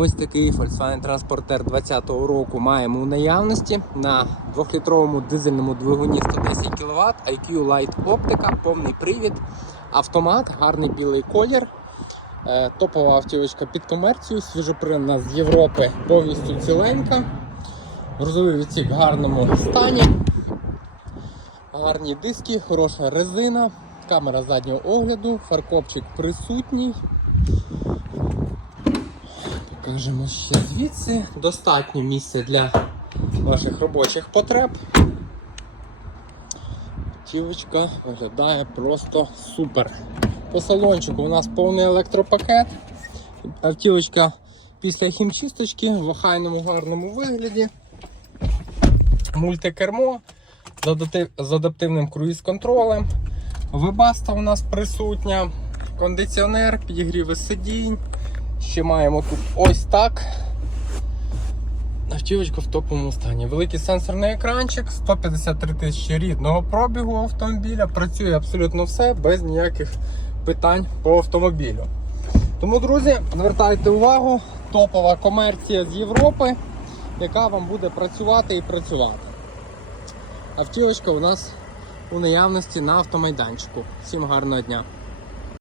Ось такий Volkswagen Transporter 2020 року маємо у наявності на 2-літровому дизельному двигуні 110 кВт, IQ Light оптика, повний привід, автомат, гарний білий колір. Е, Топова автівочка під комерцію, свіжопринна з Європи, повністю ціленька. Грузовий відсік в гарному стані. Гарні диски, хороша резина, камера заднього огляду, фаркопчик присутній. Покажемо ще звідси. Достатньо місця для ваших робочих потреб. Автівочка виглядає просто супер. По салончику у нас повний електропакет. Автівочка після хімчисточки в охайному гарному вигляді. Мультикермо з адаптивним круїз-контролем. Вебаста у нас присутня, кондиціонер, підігріви сидінь. Ще маємо тут ось так. Автівочка в топовому стані. Великий сенсорний екранчик, 153 тисячі рідного пробігу автомобіля. Працює абсолютно все без ніяких питань по автомобілю. Тому, друзі, звертайте увагу, топова комерція з Європи, яка вам буде працювати і працювати. Автівочка у нас у наявності на автомайданчику. Всім гарного дня!